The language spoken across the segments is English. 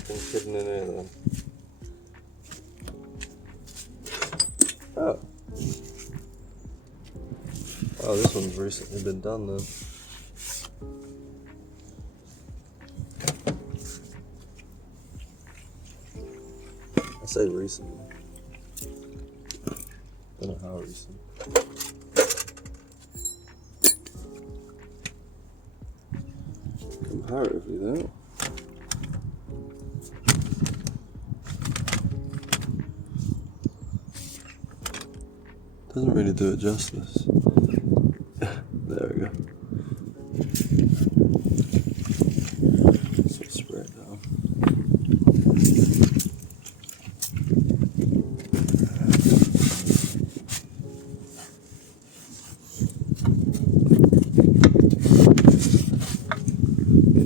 everything's hidden in here then. Oh. Oh, this one's recently been done then. I say recently. Don't know how recent. Comparatively though. Doesn't really do it justice. There we go. So spray it down.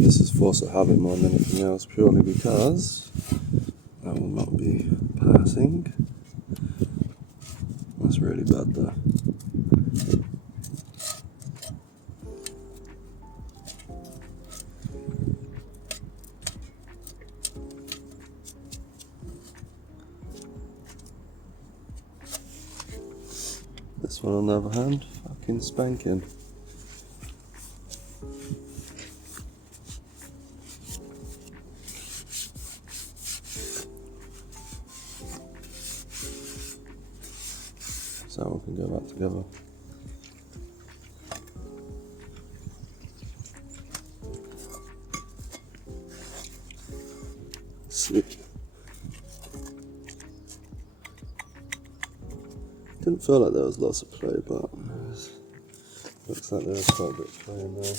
This is force of habit more than anything else, purely because that will not be passing. That's really bad though. This one on the other hand, fucking spanking. So that one can go back together. Sick. Didn't feel like there was lots of play, but looks like there was quite a bit of play in there.